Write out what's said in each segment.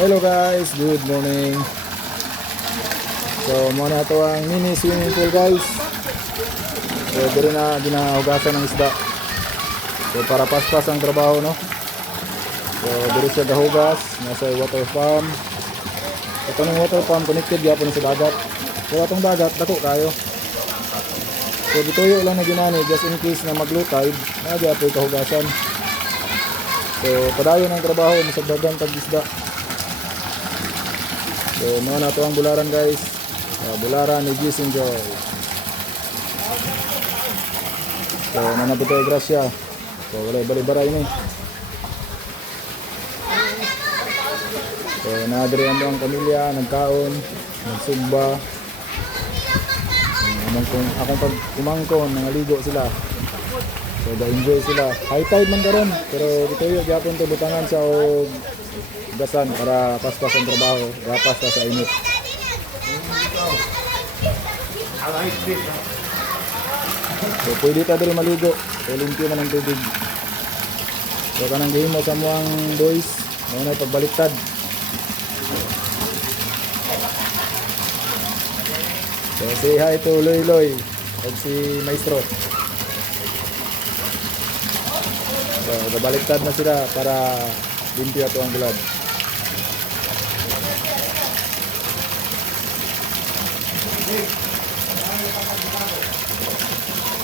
Hello guys, good morning. So muna ito ang mini swimming pool guys. So dito na ginahugasan ng isda. So para paspas ang trabaho no. So dito siya gahugas, nasa water farm. Ito ng water farm connected yapon sa dagat. So atong dagat dako kayo. So gituyo lang na ginani just in case na mag-low tide, nagya po kahugasan. So padayon ang trabaho sa dagang tag-isda. So mga nato ang bularan guys. Bularan ni Gising Joy. So nanapito ay grasya. So wala bali-baray ni. So naadri ang pamilya, nagkaon, nagsugba. Akong pag kumangkon, nangaligo sila. So da-enjoy sila. High tide man karon, pero gituyo gyapon to butangan sa og gasan para paspas ang trabaho, gapas ta sa init. So pwede ta diri maligo, so limpyo man ang tubig. So kanang gihimo sa muang boys, mo na pagbaliktad. So say hi to Loy Loy at si Maestro. So babaliktad na sila para limpyo ato ang bulad.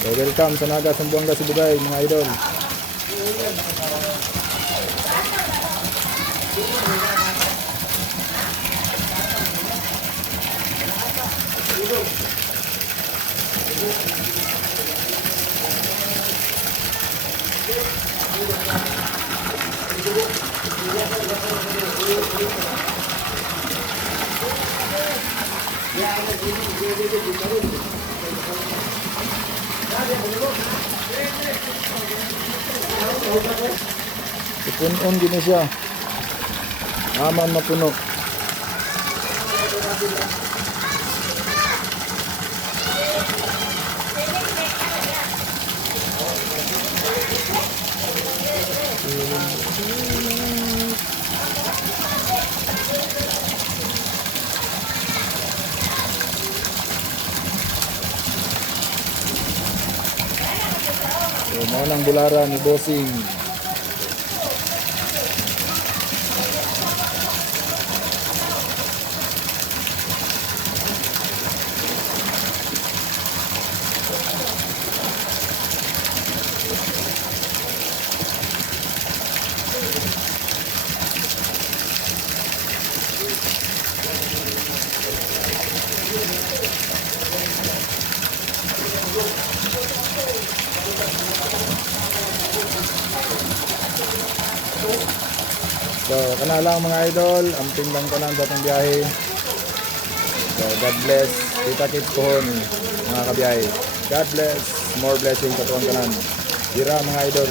So welcome sa Naga Sambuanga Sibugay mga idol. Ipun-on gini siya. Aman mapuno. So, maunang bularan ni Bossing. So, kana lang mga idol, ang timbang ko ng datang biyahe. So, God bless. Kita-kit pohon mga kabiyahe. God bless. More blessing sa tuwang kanan. Dira mga idol.